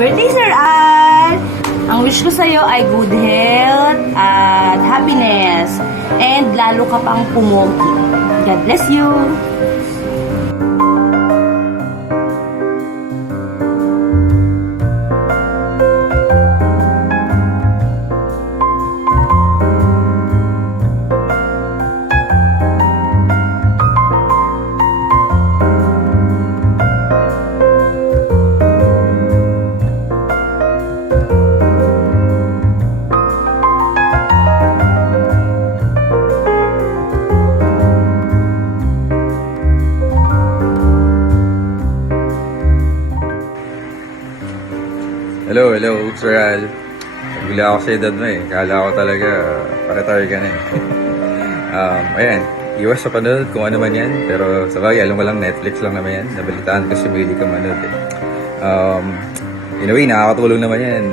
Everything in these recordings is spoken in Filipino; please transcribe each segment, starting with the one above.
birthday, Sir Al! Ang wish ko sa'yo ay good health at happiness. And lalo ka pang pumogi. God bless you! Hello, Sir Al. Bigla ako sa edad mo eh. Kala ko talaga, pa-retire ka na eh. Ayan, iwas sa panood kung ano man yan. Pero sa bagay, alam mo lang, Netflix lang naman yan. Nabalitaan ko si Willie ka manood eh. In a way, nakakatulong naman yan.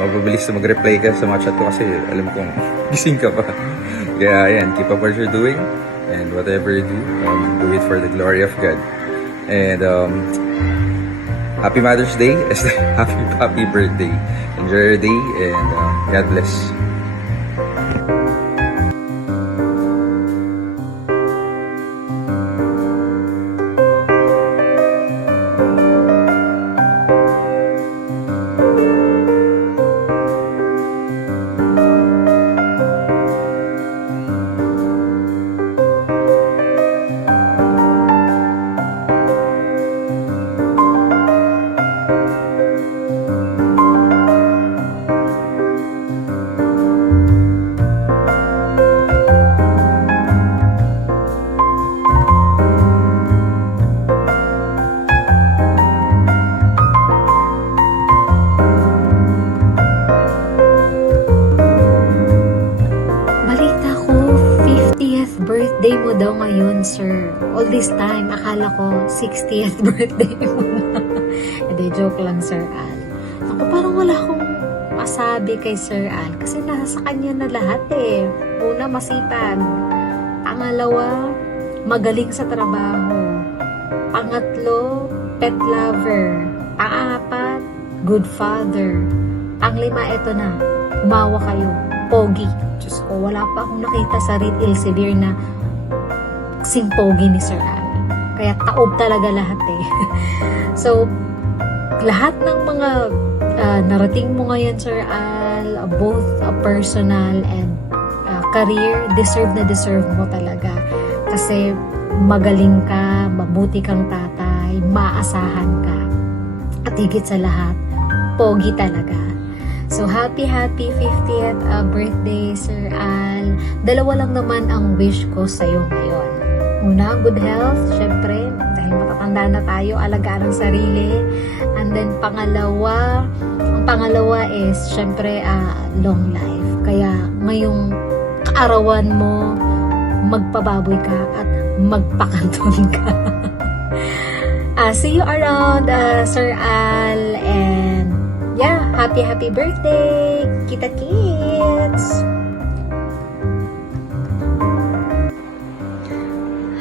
Mababilis na mag-reply ka sa mga chat ko kasi alam kong gising ka pa. Kaya ayan, keep up what you're doing. And whatever you do it for the glory of God. And Happy Mother's Day, happy birthday. Enjoy your day and God bless. Birthday mo daw ngayon, sir. All this time, akala ko 60th birthday mo na. Hindi, joke lang, Sir Al. Ako, parang wala akong masabi kay Sir Al. Kasi nasa kanya na lahat eh. Una, masipag. Pangalawa, magaling sa trabaho. Pangatlo, pet lover. Pang-apat, good father. Pang-lima, eto na. Umawa kayo. Pogi. Diyos ko, wala pa akong nakita sa Reed Elsevier na sing pogi ni Sir Al. Kaya taob talaga lahat eh. So, lahat ng mga narating mo ngayon, Sir Al, both personal and career, deserve mo talaga. Kasi magaling ka, mabuti kang tatay, maasahan ka. At higit sa lahat, pogi talaga. So, happy 50th birthday, Sir Al. Dalawa lang naman ang wish ko sa'yo ngayon. Una, good health, syempre, dahil matatanda na tayo, alagaan ang sarili. And then, ang pangalawa is, syempre, long life. Kaya, ngayong kaarawan mo, magpababoy ka at magpakanton ka. See you around, Sir Al, and yeah, happy birthday, Kita Kids!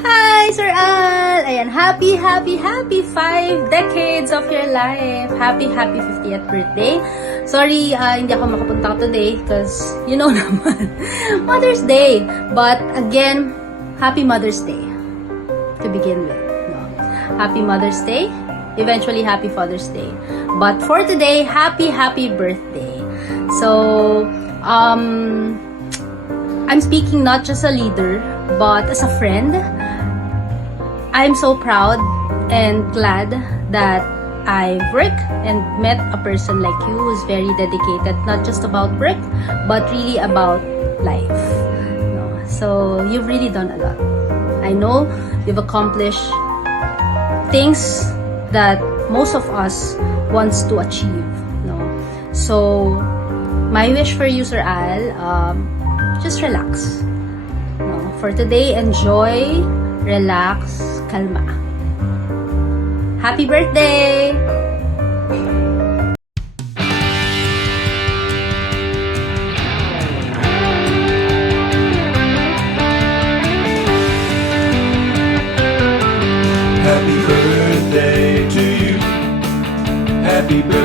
Hi, Sir Al! Ayan, happy 5 decades of your life. Happy 50th birthday. Sorry, hindi ako makapunta today because, you know naman, Mother's Day. But again, happy Mother's Day to begin with. No? Happy Mother's Day. Eventually, happy Father's Day. But for today, happy birthday. So, I'm speaking not just a leader, but as a friend. I'm so proud and glad that I've worked and met a person like you who's very dedicated, not just about work, but really about life. No? So, you've really done a lot. I know you've accomplished things that most of us wants to achieve. No? So, my wish for you, Sir Al, just relax. No? For today, enjoy, relax, kalma. Happy birthday! Happy birthday to you. Happy birthday.